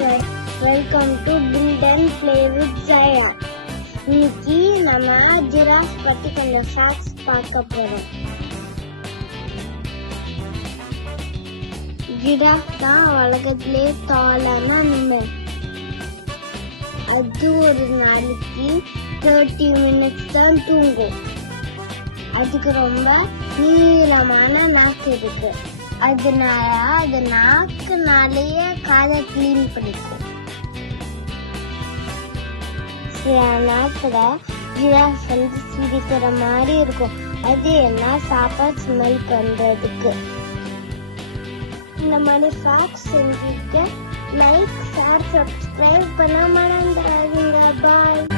guys, welcome to Build and Play with Zaya. இன்னைக்கு நம்ம giraffe பத்தி கொஞ்சம் ஃபேக்ட்ஸ் பார்க்க போறோம். ஜிராஃப் தான் உலகத்திலே டாலான அனிமல். அது ஒரு நாளைக்கு 30 minutes தான் தூங்கும். அதுக்கு ரொம்ப நீளமான நாக்கு இருக்கு. அதனால அது நாக்குனாலேயே காதை கிளீன் பண்ணிக்கும். சில நாக்குல ஜிராஃப் சிரிக்கிற மாதிரி இருக்கும். அது எல்லாம் சாப்பாடு ஸ்மெல் பண்றதுக்கு. இந்த மாதிரி ஃபேக்ட்ஸ் செஞ்சுக்க லைக், ஷேர், சப்ஸ்கிரைப் பண்ண மறந்துடாதீங்க. பாய்.